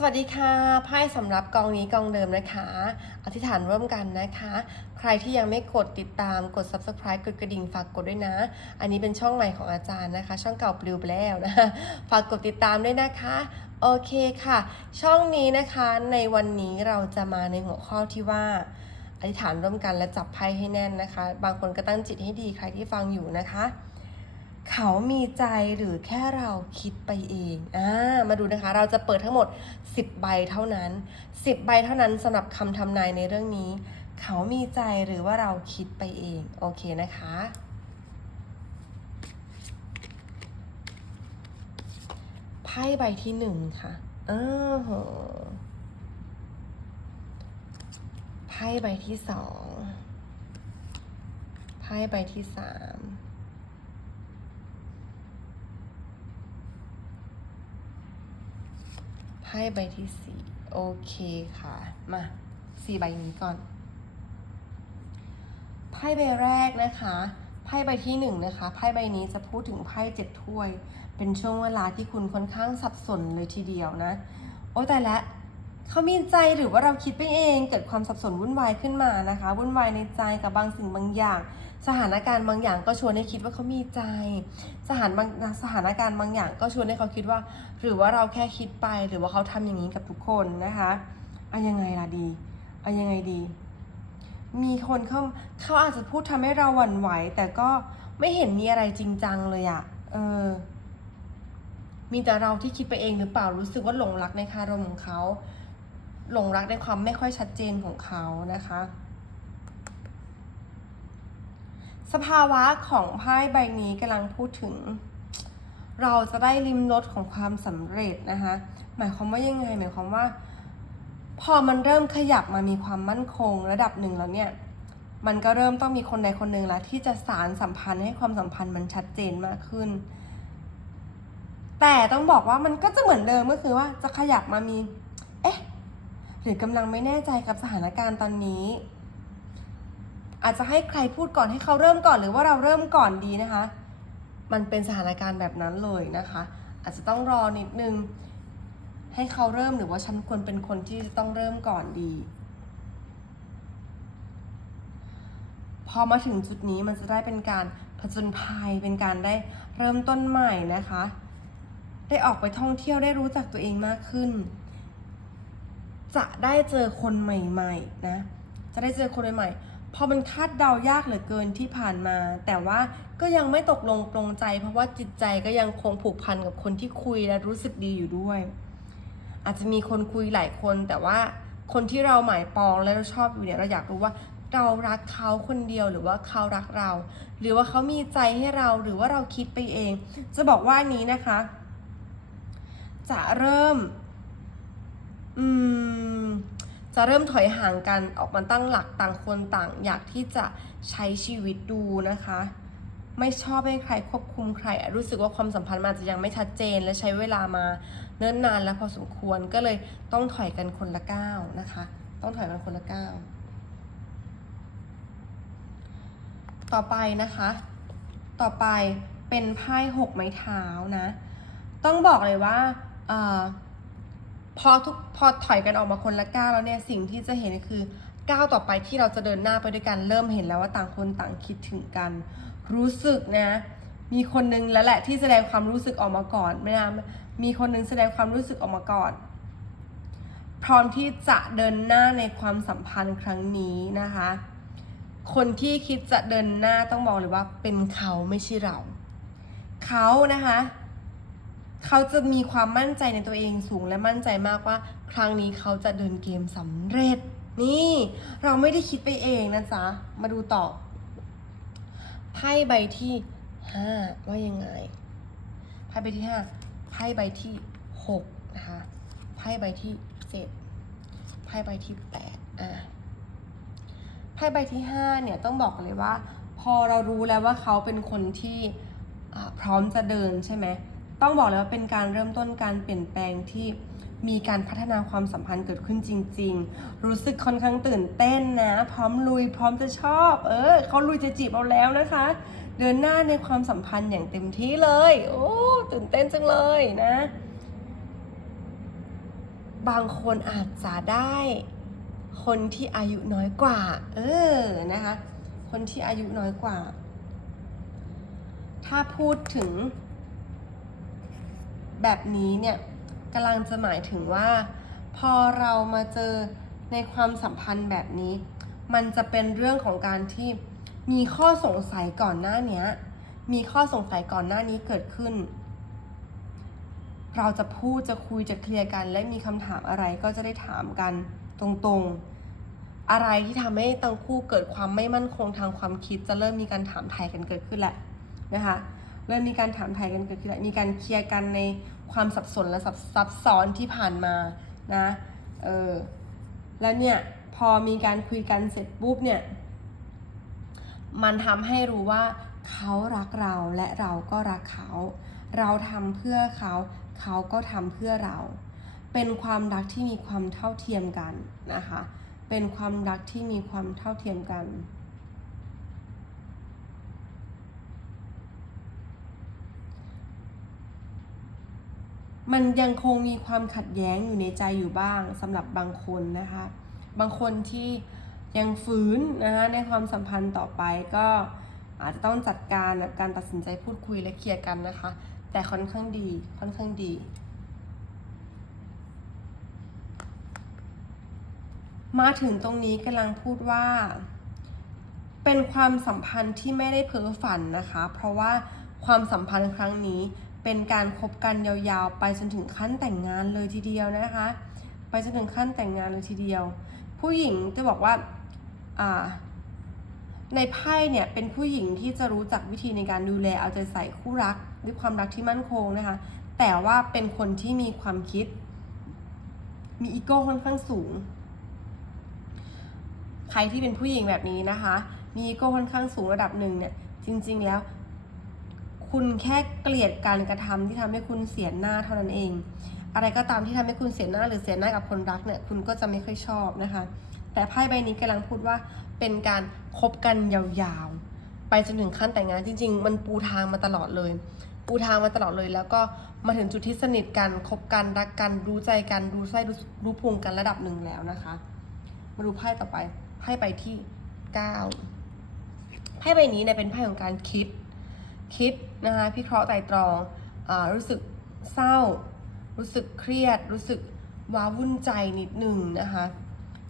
สวัสดีค่ะไพ่สำหรับกองนี้กองเดิมนะคะ อธิษฐานร่วมกันนะคะ ใครที่ยังไม่กดติดตามกด subscribe กดกระดิ่งฝากกดด้วยนะ อันนี้เป็นช่องใหม่ของอาจารย์นะคะ ช่องเก่าปลิวไปแล้วนะฝากกดติดตามด้วยนะคะ โอเคค่ะ ช่องนี้นะคะในวันนี้เราจะมาในหัวข้อที่ว่าอธิษฐานร่วมกันและจับไพ่ให้แน่นนะคะ บางคนก็ตั้งจิตให้ดีใครที่ฟังอยู่นะคะ เขามีใจหรือแค่เราคิดไปเองอ่ามาดูนะคะ เราจะเปิดทั้งหมด 10 ใบเท่านั้น 10 ใบเท่านั้นสำหรับคำทำนายในเรื่องนี้ เขามีใจหรือว่าเราคิดไปเอง โอเคนะคะ ไพ่ใบที่หนึ่งค่ะเออโหไพ่ใบที่สองไพ่ใบที่สาม พ่ใบที่สี่โอเคค่ะ มาสี่ใบนี้ก่อน ไพ่ใบแรกนะคะไพ่ใบที่หนึ่งนะคะไพ่ใบนี้จะพูดถึงไพ่เจ็ดถ้วย เป็นช่วงเวลาที่คุณค่อนข้างสับสนเลยทีเดียวนะ โอ้แต่ละเขามีใจหรือว่าเราคิดไปเอง เกิดความสับสนวุ่นวายขึ้นมานะคะ วุ่นวายในใจกับบางสิ่งบางอย่าง สถานการณ์บางอย่างก็ชวนให้คิดว่าเขามีใจ สถานบางสถานการณ์บางอย่างก็ชวนให้เขาคิดว่า หรือว่าเราแค่คิดไปหรือว่าเขาทำอย่างนี้กับทุกคนนะคะเอายังไงล่ะดีเอายังไงดี มีคนเขาเขาอาจจะพูดทำให้เราหวั่นไหว แต่ก็ไม่เห็นมีอะไรจริงจังเลยอะเออ มีแต่เราที่คิดไปเองหรือเปล่ารู้สึกว่าหลงรักในคารมของเขาหลงรักในความไม่ค่อยชัดเจนของเขานะคะ สภาวะของไพ่ใบนี้กำลังพูดถึง เราจะได้ริมรสของความสำเร็จนะคะ หมายความว่ายังไง หมายความว่า พอมันเริ่มขยับมามีความมั่นคงระดับหนึ่งแล้วเนี่ยมันก็เริ่มต้องมีคนใดคนหนึ่งแล้วที่จะสารสัมพันธ์ให้ความสัมพันธ์มันชัดเจนมากขึ้น แต่ต้องบอกว่ามันก็จะเหมือนเดิมก็คือว่าจะขยับมามี เอ๊ะ หรือกำลังไม่แน่ใจกับสถานการณ์ตอนนี้ อาจจะให้ใครพูดก่อนให้เขาเริ่มก่อนหรือว่าเราเริ่มก่อนดีนะคะ มันเป็นสถานการณ์แบบนั้นเลยนะคะ อาจจะต้องรอนิดนึง ให้เขาเริ่มหรือว่าฉันควรเป็นคนที่จะต้องเริ่มก่อนดี พอมาถึงจุดนี้มันจะได้เป็นการผจญภัยเป็นการได้เริ่มต้นใหม่นะคะ ได้ออกไปท่องเที่ยวได้รู้จักตัวเองมากขึ้น จะได้เจอคนใหม่ ๆ นะ จะได้เจอคนใหม่ๆ พอมันคาดเดายากเหลือเกินที่ผ่านมา แต่ว่าก็ยังไม่ตกลงปรงใจ เพราะว่าจิตใจก็ยังคงผูกพันกับคนที่คุยและรู้สึกดีอยู่ด้วย อาจจะมีคนคุยหลายคน แต่ว่าคนที่เราหมายปองและเราชอบอยู่เนี่ยเราอยากรู้ว่าเรารักเขาคนเดียวหรือว่าเขารักเรา หรือว่าเขามีใจให้เราหรือว่าเราคิดไปเอง จะบอกว่านี้นะคะ จะเริ่ม อืม จะเริ่มถอยห่างกันออกมาตั้งหลักต่างคนต่างอยากที่จะใช้ชีวิตดูนะคะ ไม่ชอบให้ใครควบคุมใคร รู้สึกว่าความสัมพันธ์มันอาจจะยังไม่ชัดเจน และใช้เวลามาเนิ่นนานแล้วพอสมควรก็เลยต้องถอยกันคนละก้าวนะคะ ต้องถอยกันคนละก้าวต่อไปนะคะ ต่อไปเป็นไพ่หกไม้เท้านะ ต้องบอกเลยว่า พอทุกพอถอยกันออกมาคนละก้าวแล้วเนี่ยสิ่งที่จะเห็นคือก้าวต่อไปที่เราจะเดินหน้าไปด้วยกันเริ่มเห็นแล้วว่าต่างคนต่างคิดถึงกัน รู้สึกนะ มีคนนึงแล้วแหละที่แสดงความรู้สึกออกมาก่อนไม่นะมีคนนึงแสดงความรู้สึกออกมาก่อน พร้อมที่จะเดินหน้าในความสัมพันธ์ครั้งนี้นะคะ คนที่คิดจะเดินหน้าต้องบอกเลยว่าเป็นเขาไม่ใช่เรา เขานะคะ เขาจะมีความมั่นใจในตัวเองสูงและมั่นใจมากว่า ครั้งนี้เขาจะเดินเกมสำเร็จ นี่ เราไม่ได้คิดไปเองนะจ๊ะ มาดูต่อไพ่ใบที่ห้าว่ายังไงไพ่ใบที่ห้าไพ่ใบที่หกนะคะไพ่ใบที่เจ็ดไพ่ใบที่แปดอะไพ่ใบที่ห้าเนี่ยต้องบอกเลยว่า พอเรารู้แล้วว่าเขาเป็นคนที่พร้อมจะเดินใช่ไหม ต้องบอกเลยว่าเป็นการเริ่มต้นการเปลี่ยนแปลงที่มีการพัฒนาความสัมพันธ์เกิดขึ้นจริง ๆ รู้สึกค่อนข้างตื่นเต้นนะ พร้อมลุย พร้อมจะชอบ เออเขาลุยจะจีบเราแล้วนะคะ เดินหน้าในความสัมพันธ์อย่างเต็มที่เลย โอ้ตื่นเต้นจังเลยนะ บางคนอาจจะได้ คนที่อายุน้อยกว่า เออนะคะ คนที่อายุน้อยกว่า ถ้าพูดถึง แบบนี้เนี่ยกำลังจะหมายถึงว่า พอเรามาเจอในความสัมพันธ์แบบนี้ มันจะเป็นเรื่องของการที่มีข้อสงสัยก่อนหน้านี้มีข้อสงสัยก่อนหน้านี้เกิดขึ้น เราจะพูดจะคุยจะเคลียร์กัน และมีคำถามอะไรก็จะได้ถามกันตรงๆ อะไรที่ทำให้ทั้งคู่เกิดความไม่มั่นคงทางความคิดจะเริ่มมีการถามไทยกันเกิดขึ้นแหละนะคะ เริ่มมีการถามไทยกันเกิดขึ้นมีการเคลียร์กันในความสับสนและซับซับซ้อนที่ผ่านมานะเออแล้วเนี่ยพอมีการคุยกันเสร็จปุ๊บเนี่ยมันทำให้รู้ว่าเขารักเราและเราก็รักเขา เราทำเพื่อเขา เขาก็ทำเพื่อเรา เป็นความรักที่มีความเท่าเทียมกันนะคะ เป็นความรักที่มีความเท่าเทียมกัน มันยังคงมีความขัดแย้งอยู่ในใจอยู่บ้างสำหรับบางคนนะคะ บางคนที่ยังฝืนนะคะในความสัมพันธ์ต่อไปก็อาจจะต้องจัดการกับการตัดสินใจพูดคุยและเคลียร์กันนะคะ แต่ค่อนข้างดีค่อนข้างดีมาถึงตรงนี้กำลังพูดว่า เป็นความสัมพันธ์ที่ไม่ได้เพ้อฝันนะคะ เพราะว่าความสัมพันธ์ครั้งนี้ เป็นการคบกันยาวๆ ไปจนถึงขั้นแต่งงานเลยทีเดียวนะคะ ไปจนถึงขั้นแต่งงานเลยทีเดียว ผู้หญิงจะบอกว่าอ่าในไพ่เนี่ยเป็นผู้หญิงที่จะรู้จักวิธีในการดูแลเอาใจใส่คู่รักด้วยความรักที่มั่นคงนะคะ แต่ว่าเป็นคนที่มีความคิด มีอีโก้ค่อนข้างสูง ใครที่เป็นผู้หญิงแบบนี้นะคะ มีอีโก้ค่อนข้างสูงระดับหนึ่งเนี่ยจริง ๆ แล้ว คุณแค่เกลียดการกระทำที่ทำให้คุณเสียหน้าเท่านั้นเอง อะไรก็ตามที่ทำให้คุณเสียหน้าหรือเสียหน้ากับคนรักเนี่ยคุณก็จะไม่ค่อยชอบนะคะ แต่ไพ่ใบนี้กำลังพูดว่าเป็นการคบกันยาวๆ ไปจนถึงขั้นแต่งงานจริง ๆ มันปูทางมาตลอดเลย ปูทางมาตลอดเลย แล้วก็มาถึงจุดที่สนิทกันคบกันรักกันรู้ใจกันรู้ไส้รู้พุงกันระดับหนึ่งแล้วนะคะ มาดูไพ่ต่อไปไพ่ใบที่เก้าไพ่ใบนี้เนี่ยเป็นไพ่ของการคิด คิดนะคะพิเคราะห์ไตรตรองอรู้สึกเศร้า รู้สึกเครียด รู้สึกว้าวุ่นใจนิดหนึ่งนะคะ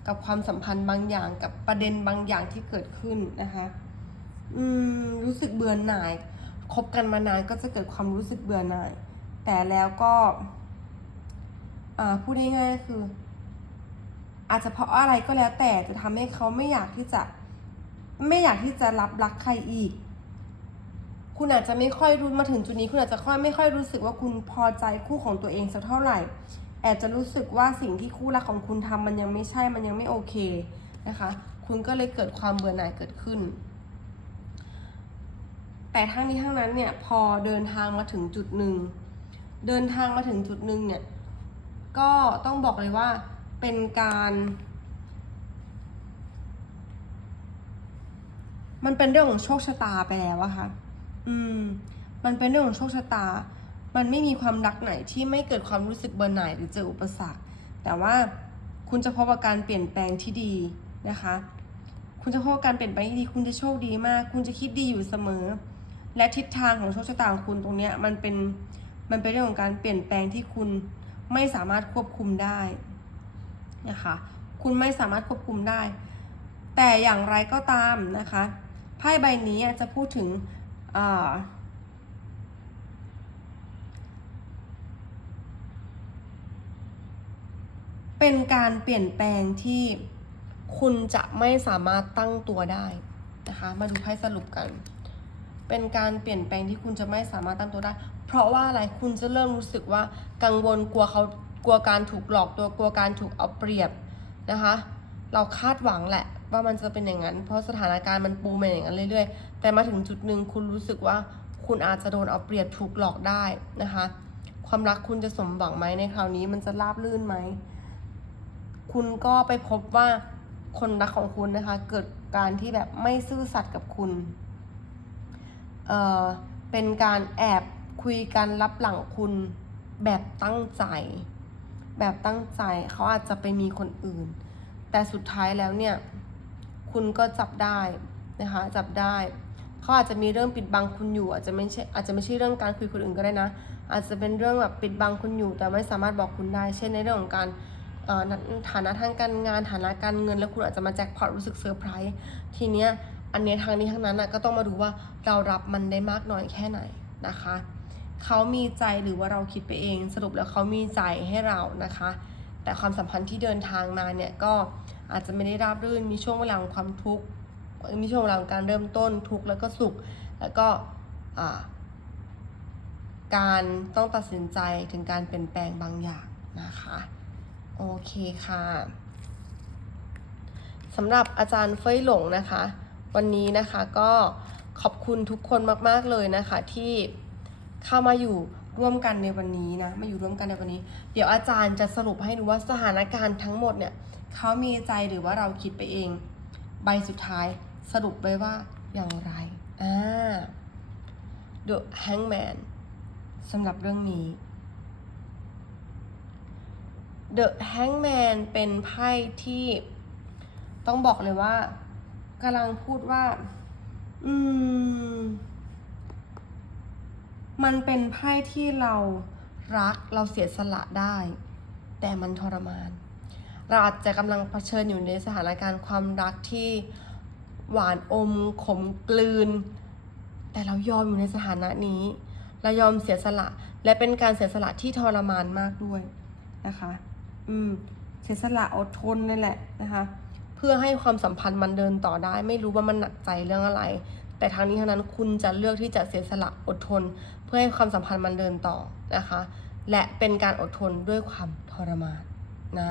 กับความสัมพันธ์บางอย่างกับประเด็นบางอย่างที่เกิดขึ้นนะคะอืมรู้สึกเบื่อหน่ายคบกันมานานก็จะเกิดความรู้สึกเบื่อหน่าย แต่แล้วก็พูดง่ายๆคือ อาจจะเพราะอะไรก็แล้วแต่จะทำให้เขาไม่อยากที่จะ ไม่อยากที่จะรับรักใครอีก คุณอาจจะไม่ค่อยรู้มาถึงจุดนี้ คุณอาจจะค่อยไม่ค่อยรู้สึกว่าคุณพอใจคู่ของตัวเองสักเท่าไหร่แอบจะรู้สึกว่าสิ่งที่คู่รักของคุณทำมันยังไม่ใช่มันยังไม่โอเคนะคะ คุณก็เลยเกิดความเบื่อหน่ายเกิดขึ้น แต่ทั้งนี้ทั้งนั้นเนี่ยพอเดินทางมาถึงจุดหนึ่งเดินทางมาถึงจุดหนึ่งเนี่ยก็ต้องบอกเลยว่าเป็นการมันเป็นเรื่องของโชคชะตาไปแล้วอะค่ะ อืม มันเป็นเรื่องของโชคชะตา มันไม่มีความรักไหนที่ไม่เกิดความรู้สึกเบื่อหน่ายหรือเจออุปสรรค แต่ว่าคุณจะพบกับการเปลี่ยนแปลงที่ดีนะคะ คุณจะพบการเปลี่ยนแปลงที่ดี คุณจะโชคดีมาก คุณจะคิดดีอยู่เสมอ และทิศทางของโชคชะตาของคุณตรงเนี้ยมันเป็น มันเป็นเรื่องของการเปลี่ยนแปลงที่คุณไม่สามารถควบคุมได้นะคะ คุณไม่สามารถควบคุมได้ แต่อย่างไรก็ตามนะคะ ไพ่ใบนี้จะพูดถึง เป็นการเปลี่ยนแปลงที่คุณจะไม่สามารถตั้งตัวได้นะคะ มาดูไพ่สรุปกัน เป็นการเปลี่ยนแปลงที่คุณจะไม่สามารถตั้งตัวได้ เพราะว่าอะไร คุณจะเริ่มรู้สึกว่ากังวลกลัวเขากลัวการถูกหลอกตัวกลัวการถูกเอาเปรียบนะคะ เราคาดหวังแหละ ว่ามันจะเป็นอย่างนั้น เพราะสถานการณ์มันปูมาอย่างนั้นเรื่อยๆ แต่มาถึงจุดหนึ่งคุณรู้สึกว่าคุณอาจจะโดนเอาเปรียบถูกหลอกได้นะคะ ความรักคุณจะสมหวังไหมในคราวนี้มันจะราบลื่นไหม คุณก็ไปพบว่าคนรักของคุณนะคะ เกิดการที่แบบไม่ซื่อสัตย์กับคุณ เอ่อ เป็นการแอบคุยกันรับหลังคุณแบบตั้งใจ แบบตั้งใจเขาอาจจะไปมีคนอื่น แต่สุดท้ายแล้วเนี่ย คุณก็จับได้นะคะจับได้เขาอาจจะมีเรื่องปิดบังคุณอยู่ อาจจะไม่ใช่อาจจะไม่ใช่เรื่องการคุยคนอื่นก็ได้นะ อาจจะเป็นเรื่องแบบปิดบังคุณอยู่ แต่ไม่สามารถบอกคุณได้ เช่นในเรื่องของการฐานะทางการงานฐานะการเงิน แล้วคุณอาจจะมาแจ็คพอตรู้สึกเซอร์ไพรส์ทีเนี้ยอันเนี้ยทางนี้ทางนั้นนะก็ต้องมาดูว่าเรารับมันได้มากน้อยแค่ไหนนะคะเขามีใจหรือว่าเราคิดไปเองสรุปแล้วเขามีใจให้เรานะคะ แต่ความสัมพันธ์ที่เดินทางมาเนี่ยก็ อาจจะไม่ได้ราบรื่นมีช่วงเวลาของความทุกข์มีช่วงเวลาของการเริ่มต้นทุกข์แล้วก็สุข แล้วก็การต้องตัดสินใจถึงการเปลี่ยนแปลงบางอย่างนะคะโอเคค่ะสำหรับอาจารย์เฟยหลงนะคะ วันนี้นะคะก็ขอบคุณทุกคนมาก ๆ เลยนะคะที่เข้ามาอยู่ร่วมกันในวันนี้นะมาอยู่ร่วมกันในวันนี้ เดี๋ยวอาจารย์จะสรุปให้ดูว่าสถานการณ์ทั้งหมดเนี่ย เขามีใจหรือว่าเราคิดไปเอง ใบสุดท้ายสรุปไว้ว่าอย่างไรอ่า The Hangman สำหรับเรื่องนี้ The Hangman เป็นไพ่ที่ต้องบอกเลยว่ากำลังพูดว่า อืม มันเป็นไพ่ที่เรารักเราเสียสละได้ แต่มันทรมาน เราอาจจะกำลังเผชิญอยู่ในสถานการณ์ความรักที่หวานอมขมกลืน แต่เรายอมอยู่ในสถานะนี้ เรายอมเสียสละ และเป็นการเสียสละที่ทรมานมากด้วยนะคะ อืม เสียสละอดทนนี่แหละนะคะ เพื่อให้ความสัมพันธ์มันเดินต่อได้ ไม่รู้ว่ามันหนักใจเรื่องอะไร แต่ทางนี้ทางนั้นคุณจะเลือกที่จะเสียสละอดทน เพื่อให้ความสัมพันธ์มันเดินต่อนะคะ และเป็นการอดทนด้วยความทรมานนะ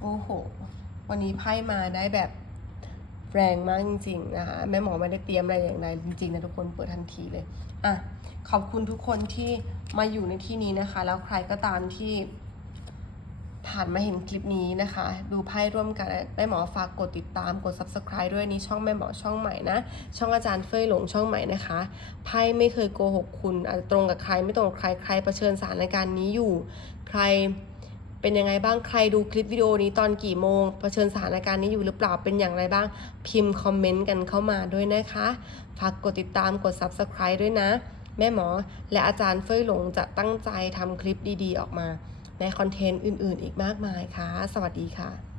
โอ้โห วันนี้ไพ่มาได้แบบแรงมากจริงๆนะคะ แม่หมอไม่ได้เตรียมอะไรอย่างใดจริงๆนะทุกคนเปิดทันทีเลย อะ ขอบคุณทุกคนที่มาอยู่ในที่นี้นะคะ แล้วใครก็ตามที่ผ่านมาเห็นคลิปนี้นะคะ ดูไพ่ร่วมกันแม่หมอฝากกดติดตามกด subscribe ด้วยนี่ช่องแม่หมอช่องใหม่นะ ช่องอาจารย์เฟยหลงช่องใหม่นะคะไพ่ไม่เคยโกหกคุณอาจจะตรงกับใครไม่ตรงกับใครใครเผชิญสถานการณ์นี้อยู่ ใคร เป็นยังไงบ้างใครดูคลิปวิดีโอนี้ตอนกี่โมงเผชิญสถานการณ์นี้อยู่หรือเปล่าเป็นอย่างไรบ้าง พิมพ์คอมเมนต์กันเข้ามาด้วยนะคะ ฝากกดติดตามกด Subscribe ด้วยนะ แม่หมอและอาจารย์เฟยหลงจะตั้งใจทำคลิปดีๆ ออกมา ในคอนเทนต์อื่นๆ อีกมากมายค่ะ สวัสดีค่ะ